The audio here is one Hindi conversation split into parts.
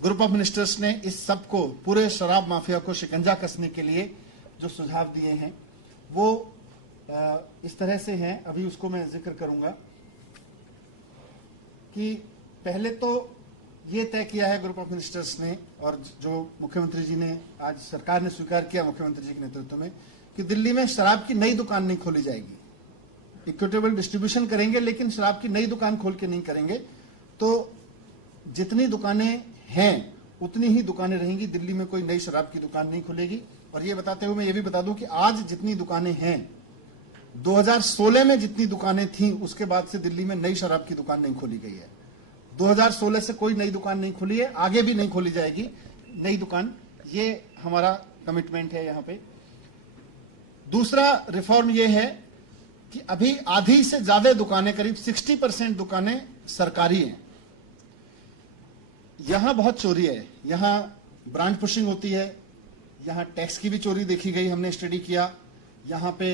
ग्रुप ऑफ मिनिस्टर्स ने इस सब को, पूरे शराब माफिया को शिकंजा कसने के लिए जो सुझाव दिए हैं वो इस तरह से हैं, अभी उसको मैं जिक्र करूंगा कि पहले तो ये तय किया है ग्रुप ऑफ मिनिस्टर्स ने, और जो मुख्यमंत्री जी ने, आज सरकार ने स्वीकार किया मुख्यमंत्री जी के नेतृत्व में, कि दिल्ली में शराब की नई दुकान नहीं खोली जाएगी। इक्विटेबल डिस्ट्रीब्यूशन करेंगे लेकिन शराब की नई दुकान खोल के नहीं करेंगे। तो जितनी दुकानें हैं उतनी ही दुकानें रहेंगी, दिल्ली में कोई नई शराब की दुकान नहीं खुलेगी। और ये बताते हुए मैं ये भी बता दूं कि आज जितनी दुकानें हैं, 2016 में जितनी दुकानें थीं उसके बाद से दिल्ली में नई शराब की दुकान नहीं खोली गई है। 2016 से कोई नई दुकान नहीं खुली है, आगे भी नहीं खोली जाएगी नई दुकान। ये हमारा कमिटमेंट है यहां पे। दूसरा रिफॉर्म ये है कि अभी आधी से ज्यादा दुकानें, करीब 60% दुकानें सरकारी हैं। यहां बहुत चोरी है, यहां ब्रांड पुशिंग होती है, यहां टैक्स की भी चोरी देखी गई, हमने स्टडी किया। यहां पे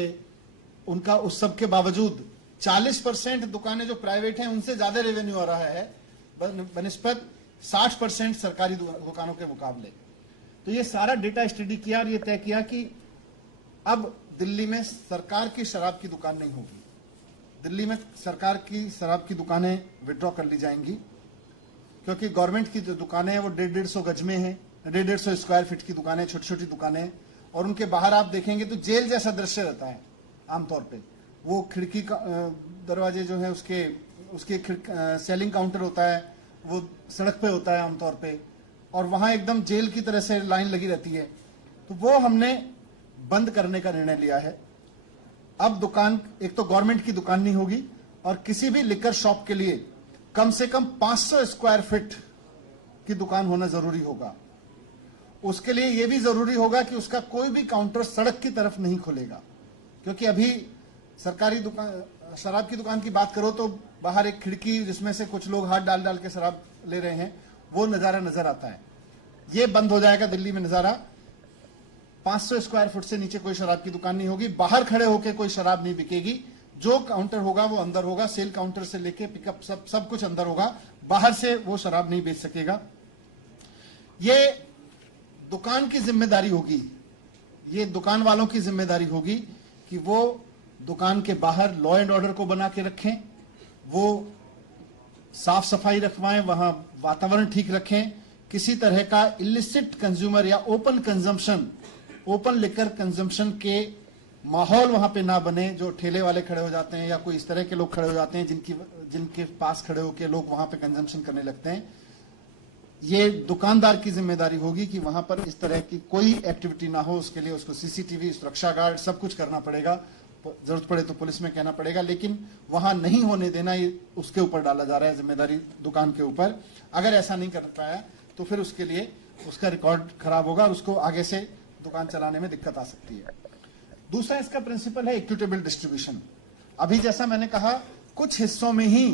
उनका उस सब के बावजूद 40% दुकानें जो प्राइवेट हैं उनसे ज्यादा रेवेन्यू आ रहा है बनिस्बत 60% सरकारी दुकानों के मुकाबले। तो ये सारा डेटा स्टडी किया और ये तय किया कि अब दिल्ली में सरकार की शराब की दुकान नहीं होगी। दिल्ली में सरकार की शराब की दुकानें विड्रॉ कर ली जाएंगी, क्योंकि गवर्नमेंट की जो दुकानें हैं वो 150 गज में है, 150 स्क्वायर फीट की दुकानें, छोटी छोटी दुकानें, और उनके बाहर आप देखेंगे तो जेल जैसा दृश्य रहता है आमतौर पे। वो खिड़की का दरवाजे जो है उसके सेलिंग काउंटर होता है, वो सड़क पे होता है आमतौर पे, और वहां एकदम जेल की तरह से लाइन लगी रहती है। तो वो हमने बंद करने का निर्णय लिया है। अब दुकान, एक तो गवर्नमेंट की दुकान नहीं होगी, और किसी भी लिकर शॉप के लिए कम से कम 500 स्क्वायर फीट की दुकान होना जरूरी होगा। उसके लिए यह भी जरूरी होगा कि उसका कोई भी काउंटर सड़क की तरफ नहीं खुलेगा, क्योंकि अभी सरकारी दुकान, शराब की दुकान की बात करो तो बाहर एक खिड़की जिसमें से कुछ लोग हाथ डाल डाल के शराब ले रहे हैं, वो नजारा नजर आता है। ये बंद हो जाएगा दिल्ली में नजारा। 500 स्क्वायर फुट से नीचे कोई शराब की दुकान नहीं होगी, बाहर खड़े होकर कोई शराब नहीं बिकेगी। जो काउंटर होगा वो अंदर होगा, सेल काउंटर से लेके पिकअप सब कुछ अंदर होगा, बाहर से वो शराब नहीं बेच सकेगा। ये दुकान की जिम्मेदारी होगी, ये दुकान वालों की जिम्मेदारी होगी कि वो दुकान के बाहर लॉ एंड ऑर्डर को बना के रखें, वो साफ सफाई रखवाएं, वहां वातावरण ठीक रखें, किसी तरह का इलिसिट कंज्यूमर या open consumption, open liquor consumption के माहौल वहां पे ना बने, जो ठेले वाले खड़े हो जाते हैं या कोई इस तरह के लोग खड़े हो जाते हैं जिनके पास खड़े होकर लोग वहां पे कंजम्पशन करने लगते हैं। ये दुकानदार की जिम्मेदारी होगी कि वहां पर इस तरह की कोई एक्टिविटी ना हो। उसके लिए उसको सीसीटीवी, सुरक्षा गार्ड, सब कुछ करना पड़ेगा, जरूरत पड़े तो पुलिस में कहना पड़ेगा, लेकिन वहां नहीं होने देना ये उसके ऊपर डाला जा रहा है, जिम्मेदारी दुकान के ऊपर। अगर ऐसा नहीं कर पाया तो फिर उसके लिए उसका रिकॉर्ड खराब होगा और उसको आगे से दुकान चलाने में दिक्कत आ सकती है। दूसरा इसका प्रिंसिपल है इक्विटेबल डिस्ट्रीब्यूशन। अभी जैसा मैंने कहा, कुछ हिस्सों में ही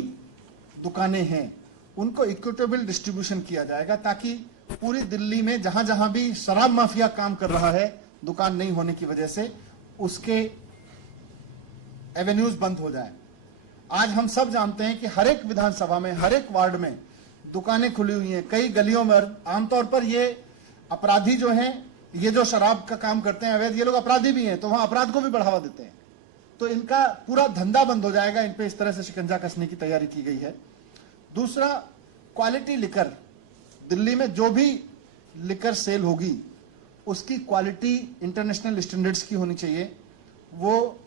दुकानें हैं, उनको इक्विटेबल डिस्ट्रीब्यूशन किया जाएगा, ताकि पूरी दिल्ली में जहां जहां भी शराब माफिया काम कर रहा है दुकान नहीं होने की वजह से, उसके एवेन्यूज बंद हो जाए। आज हम सब जानते हैं कि हर एक विधानसभा में, हर एक वार्ड में दुकानें खुली हुई हैं, कई गलियों में। आमतौर पर ये अपराधी जो हैं, ये जो शराब का काम करते हैं अवैध, ये लोग अपराधी भी हैं, तो वहां अपराध को भी बढ़ावा देते हैं। तो इनका पूरा धंधा बंद हो जाएगा, इन पे इस तरह से शिकंजा कसने की तैयारी की गई है। दूसरा, क्वालिटी लिकर, दिल्ली में जो भी लिकर सेल होगी उसकी क्वालिटी इंटरनेशनल स्टैंडर्ड्स की होनी चाहिए। वो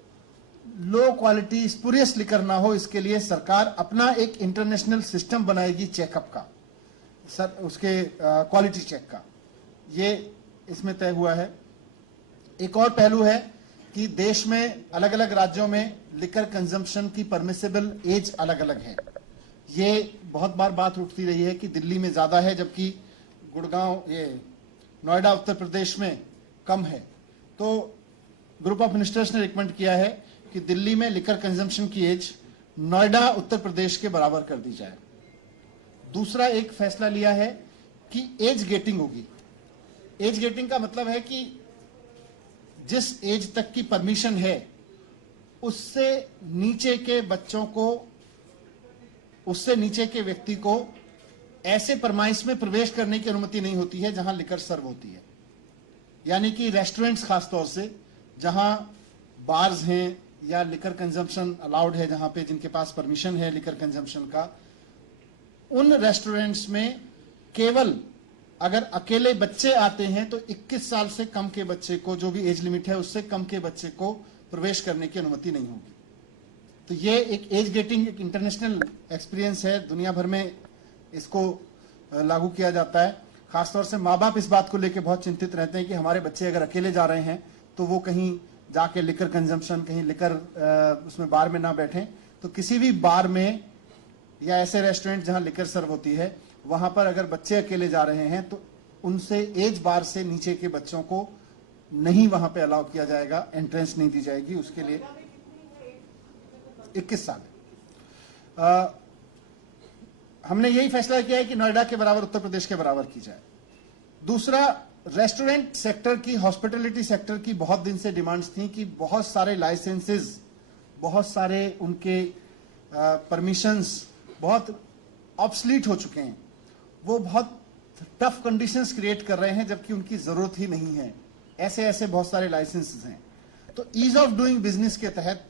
लो क्वालिटी स्पुरियस लिकर ना हो, इसके लिए सरकार अपना एक इंटरनेशनल सिस्टम बनाएगी चेकअप का, सर उसके क्वालिटी चेक का, ये इसमें तय हुआ है। एक और पहलू है कि देश में अलग अलग राज्यों में लिकर कंजम्पशन की परमिसिबल एज अलग अलग है। ये बहुत बार बात उठती रही है कि दिल्ली में ज्यादा है जबकि गुड़गांव, ये नोएडा उत्तर प्रदेश में कम है। तो ग्रुप ऑफ मिनिस्टर्स ने रिकमेंड किया है कि दिल्ली में लिकर कंजम्पशन की एज नोएडा उत्तर प्रदेश के बराबर कर दी जाए। दूसरा एक फैसला लिया है कि एज गेटिंग होगी। एज गेटिंग का मतलब है कि जिस एज तक की परमिशन है उससे नीचे के बच्चों को, उससे नीचे के व्यक्ति को ऐसे परमाइश में प्रवेश करने की अनुमति नहीं होती है जहां लिकर सर्व होती है। यानी कि रेस्टोरेंट्स खासतौर से जहां बार्स हैं या लिकर कंजम्पशन अलाउड है, जहां पे जिनके पास परमिशन है लिकर कंजम्पशन का, उन रेस्टोरेंट्स में केवल अगर अकेले बच्चे आते हैं तो 21 साल से कम के बच्चे को, जो भी एज लिमिट है उससे कम के बच्चे को प्रवेश करने की अनुमति नहीं होगी। तो ये एक एज गेटिंग एक इंटरनेशनल एक्सपीरियंस है, दुनिया भर में इसको लागू किया जाता है। खासतौर से माँ बाप इस बात को लेकर बहुत चिंतित रहते हैं कि हमारे बच्चे अगर अकेले जा रहे हैं तो वो कहीं जाके लिकर कंजम्पशन, कहीं लिकर उसमें बार में ना बैठें। तो किसी भी बार में या ऐसे रेस्टोरेंट जहां लिकर सर्व होती है वहां पर अगर बच्चे अकेले जा रहे हैं तो उनसे एज बार से नीचे के बच्चों को नहीं वहां पे अलाउ किया जाएगा, एंट्रेंस नहीं दी जाएगी। उसके लिए 21 साल हमने यही फैसला किया है कि नोएडा के बराबर, उत्तर प्रदेश के बराबर की जाए। दूसरा, रेस्टोरेंट सेक्टर की, हॉस्पिटैलिटी सेक्टर की बहुत दिन से डिमांड्स थी कि बहुत सारे लाइसेंसेस, बहुत सारे उनके परमिशंस बहुत ऑब्सलीट हो चुके हैं। वो बहुत टफ कंडीशंस क्रिएट कर रहे हैं जबकि उनकी जरूरत ही नहीं है। ऐसे ऐसे बहुत सारे लाइसेंसेस हैं। तो ईज ऑफ डूइंग बिजनेस के तहत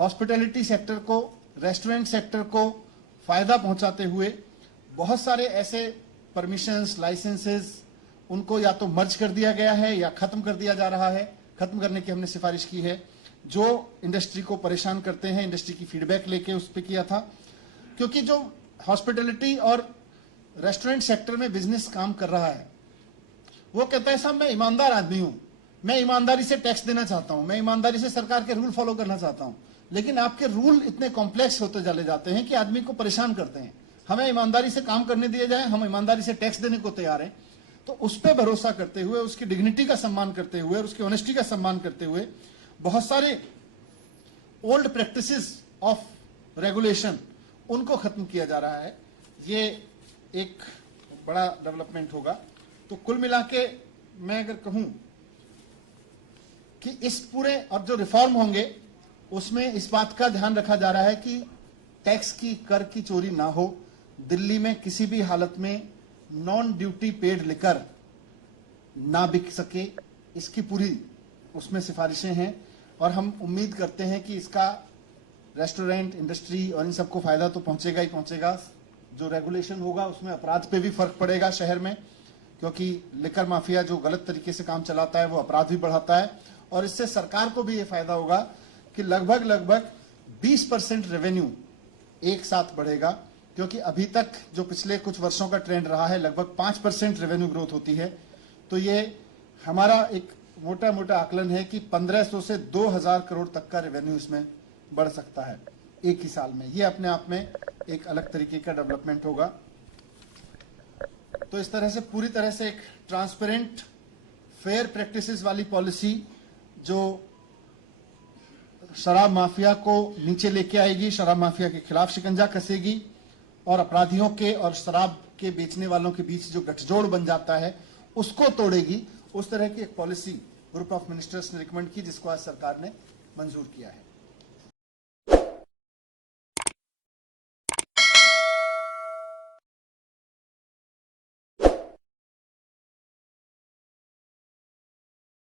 हॉस्पिटैलिटी सेक्टर को, रेस्टोरेंट सेक्टर को फायदा पहुंचाते हुए बहुत सारे ऐसे परमिशंस, लाइसेंसेस, उनको या तो मर्ज कर दिया गया है या खत्म कर दिया जा रहा है। खत्म करने की हमने सिफारिश की है, जो इंडस्ट्री को परेशान करते हैं। इंडस्ट्री की फीडबैक लेके उस पर किया था, क्योंकि जो हॉस्पिटैलिटी और रेस्टोरेंट सेक्टर में बिजनेस काम कर रहा है वो कहता है साहब मैं ईमानदार आदमी हूं, मैं ईमानदारी से टैक्स देना चाहता हूं, मैं ईमानदारी से सरकार के रूल फॉलो करना चाहता हूं, लेकिन आपके रूल इतने कॉम्प्लेक्स होते चले जाते हैं कि आदमी को परेशान करते हैं। हमें ईमानदारी से काम करने दिया जाए, हम ईमानदारी से टैक्स देने को तैयार हैं। तो उस पर भरोसा करते हुए, उसकी डिग्निटी का सम्मान करते हुए और उसकी ऑनेस्टी का सम्मान करते हुए बहुत सारे ओल्ड प्रैक्टिसेस ऑफ रेगुलेशन उनको खत्म किया जा रहा है। ये एक बड़ा डेवलपमेंट होगा। तो कुल मिला के मैं अगर कहूं कि इस पूरे और जो रिफॉर्म होंगे उसमें इस बात का ध्यान रखा जा रहा है कि टैक्स की, कर की चोरी ना हो। दिल्ली में किसी भी हालत में नॉन ड्यूटी पेड लिकर ना बिक सके, इसकी पूरी उसमें सिफारिशें हैं। और हम उम्मीद करते हैं कि इसका रेस्टोरेंट इंडस्ट्री और इन सबको फायदा तो पहुंचेगा ही पहुंचेगा। जो रेगुलेशन होगा उसमें अपराध पे भी फर्क पड़ेगा शहर में, क्योंकि लिकर माफिया जो गलत तरीके से काम चलाता है वो अपराध भी बढ़ाता है। और इससे सरकार को भी ये फायदा होगा कि लगभग 20% रेवेन्यू एक साथ बढ़ेगा, क्योंकि अभी तक जो पिछले कुछ वर्षों का ट्रेंड रहा है लगभग 5% रेवेन्यू ग्रोथ होती है। तो ये हमारा एक मोटा मोटा आकलन है कि 1500 से 2000 करोड़ तक का रेवेन्यू इसमें बढ़ सकता है एक ही साल में। ये अपने आप में एक अलग तरीके का डेवलपमेंट होगा। तो इस तरह से पूरी तरह से एक ट्रांसपेरेंट, फेयर प्रैक्टिसेस वाली पॉलिसी जो शराब माफिया को नीचे लेके आएगी, शराब माफिया के खिलाफ शिकंजा कसेगी और अपराधियों के और शराब के बेचने वालों के बीच जो गठजोड़ बन जाता है उसको तोड़ेगी। उस तरह की एक पॉलिसी ग्रुप ऑफ मिनिस्टर्स ने रिकमेंड की, जिसको आज सरकार ने मंजूर किया है।